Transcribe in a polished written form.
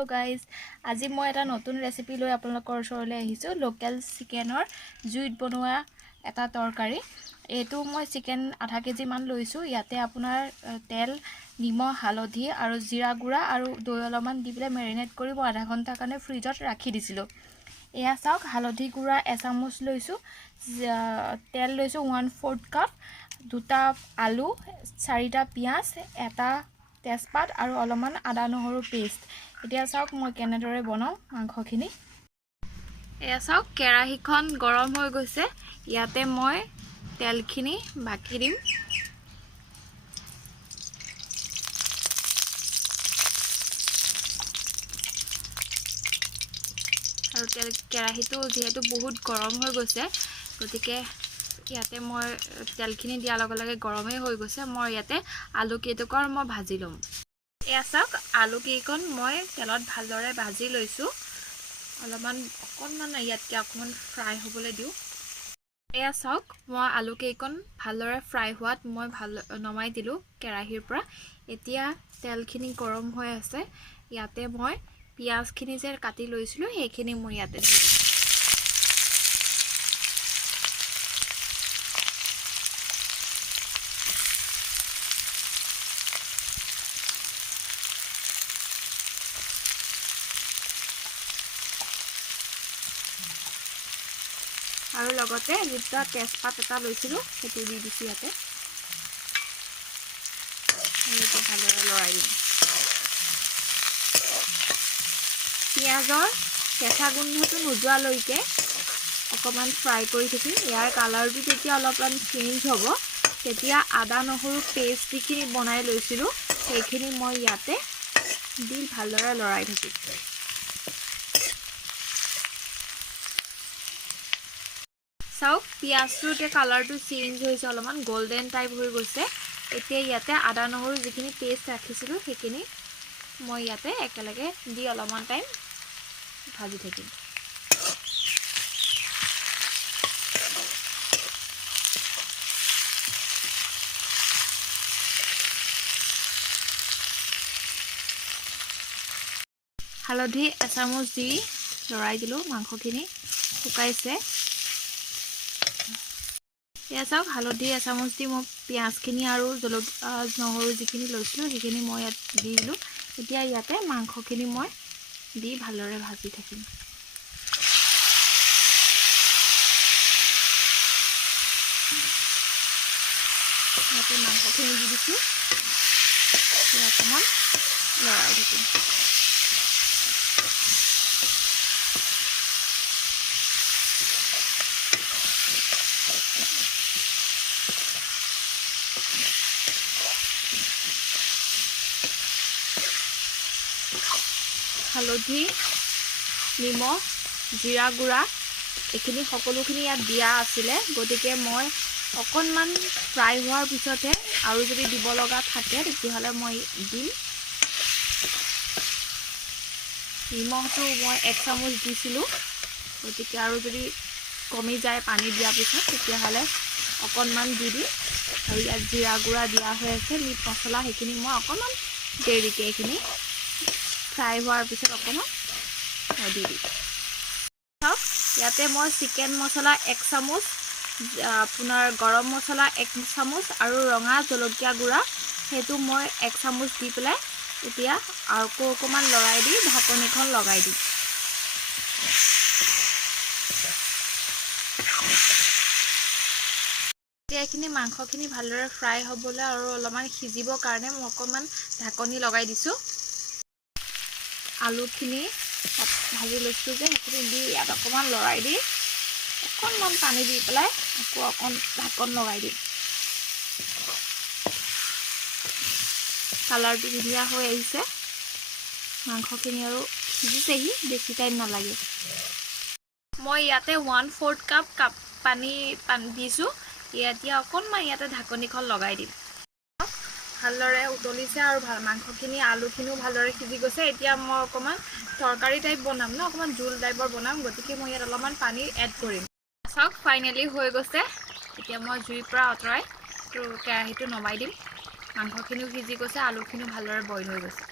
hello guys আজি মই এটা নতুন ৰেচিপি লৈ আপোনালোকৰ ওচৰলৈ আহিছোঁ লোকেল চিকেনৰ জুইত বনোৱা এটা তৰকাৰী এটো মই চিকেন আধা কেজি মান লৈছোঁ ইয়াতে আপোনাৰ তেল নিমখ হালধি আৰু জিৰা গুড়া আৰু দৈ অলপমান দি পেলাই মেৰিনেট কৰি মই আধা ঘণ্টাৰ কাৰণে ফ্ৰিজত ৰাখি দিছিলোঁ এয়া চাওক হালধি গুড়া এচামুচ লৈছোঁ তেল লৈছোঁ 1/4 কাপ দুটা আলু চাৰিটা পিয়াজ এটা তেজপাত আৰু অলপমান আদা নহৰু পেষ্ট এতিয়া চাওক মই কেনেদৰে বনাও মাংসখিনি এয়া চাওক কেৰাহীখন গৰম হৈ গৈছে ইয়াতে মই তেলখিনি বাকি দিম আৰু কেৰাহীটো যেহেতু বহুত গৰম হৈ গৈছে গতিকে ইয়াতে মই তেলখিনি দিয়া লগে লগে গৰমে হৈ গৈছে মই ইয়াতে আলু কেইটুকুৰা মই ভাজি লম এয়া চাওক আলু কেইকণ মই তেলত ভালদৰে ভাজি লৈছোঁ অলপমান অকণমান ইয়াতকৈ অকণমান ফ্ৰাই হ'বলৈ দিওঁ এয়া চাওক মই আলু কেইকণ ভালদৰে ফ্ৰাই হোৱাত মই নমাই দিলোঁ কেৰাহীৰ পৰা এতিয়া তেলখিনি গৰম হৈ আছে ইয়াতে মই পিয়াজখিনি যে কাটি লৈছিলোঁ সেইখিনি মই ইয়াতে দিলোঁ আৰু লগতে দুটা তেজপাত এটা লৈছিলোঁ সেইটো দি দিছোঁ ইয়াতে আৰু ভালদৰে লৰাই দিম পিঁয়াজৰ কেঁচা গোন্ধটো নোযোৱালৈকে অকণমান ফ্ৰাই কৰি থাকিম ইয়াৰ কালাৰটো যেতিয়া অলপমান চেঞ্জ হ'ব তেতিয়া আদা নহৰু পেষ্ট যিখিনি বনাই লৈছিলোঁ সেইখিনি মই ইয়াতে দি ভালদৰে লৰাই থাকিম চাওক পিঁয়াজটোৰ কালাৰটো চেঞ্জ হৈছে অলপমান গোল্ডেন টাইপ হৈ গৈছে এতিয়া ইয়াতে আদা নহৰু যিখিনি পেষ্ট ৰাখিছিলোঁ সেইখিনি মই ইয়াতে একেলগে দি অলপমান টাইম ভাজি থাকিম হালধি এচামুচ দি লৰাই দিলোঁ মাংসখিনি শুকাইছে এয়া চাওক হালধি এচামুচ দি মই পিঁয়াজখিনি আৰু জলকীয়া নহৰু যিখিনি লৈছিলোঁ সেইখিনি মই ইয়াত দি দিলোঁ এতিয়া ইয়াতে মাংসখিনি মই দি ভালদৰে ভাজি থাকিম ইয়াতে মাংসখিনি দি দিছোঁ অকণমান লৰাই থাকিম হালধি নিমখ জিৰা গুড়া এইখিনি সকলোখিনি ইয়াত দিয়া আছিলে গতিকে মই অকণমান ফ্ৰাই হোৱাৰ পিছতহে আৰু যদি দিব লগা থাকে তেতিয়াহ'লে মই দিম নিমখটো মই 1 চামুচ দিছিলোঁ গতিকে আৰু যদি কমি যায় পানী দিয়াৰ পিছত তেতিয়াহ'লে অকণমান দি দিম আৰু ইয়াত জিৰা গুড়া দিয়া হৈ আছে মিট মছলা সেইখিনি মই অকণমান দেৰিকৈ এইখিনি ফ্ৰাই হোৱাৰ পিছত অকণমান দি দিম চাওক ইয়াতে মই চিকেন মছলা 1 চামুচ আপোনাৰ গৰম মছলা 1 চামুচ আৰু ৰঙা জলকীয়া গুড়া সেইটো মই 1 চামুচ দি পেলাই এতিয়া আকৌ অকণমান লৰাই দি ঢাকনিখন লগাই দিম এতিয়া এইখিনি মাংসখিনি ভালদৰে ফ্ৰাই হ'বলৈ আৰু অলপমান সিজিবৰ কাৰণে মই অকণমান ঢাকনি লগাই দিছোঁ আলুখিনি ভাজি লৈছোঁ যে সেইখিনি দি ইয়াত অকণমান লৰাই দি অকণমান পানী দি পেলাই আকৌ অকণ ঢাকন লগাই দিম কালাৰটো ধুনীয়া হৈ আহিছে মাংসখিনি আৰু সিজিছেহি বেছি টাইম নালাগে মই ইয়াতে 1/4 কাপ পানী দিছোঁ এতিয়া অকণমান ইয়াতে ঢাকনিখন লগাই দিম ভালদৰে উতলিছে আৰু মাংসখিনি আলুখিনিও ভালদৰে সিজি গৈছে এতিয়া মই অকণমান তৰকাৰী টাইপ বনাম ন অকণমান জোল টাইপৰ বনাম গতিকে মই ইয়াত অলপমান পানী এড কৰিম চাওক ফাইনেলি হৈ গৈছে এতিয়া মই জুইৰ পৰা আঁতৰাই কেৰাহীটো নমাই দিম মাংসখিনিও সিজি গৈছে আলুখিনিও ভালদৰে বইল হৈ গৈছে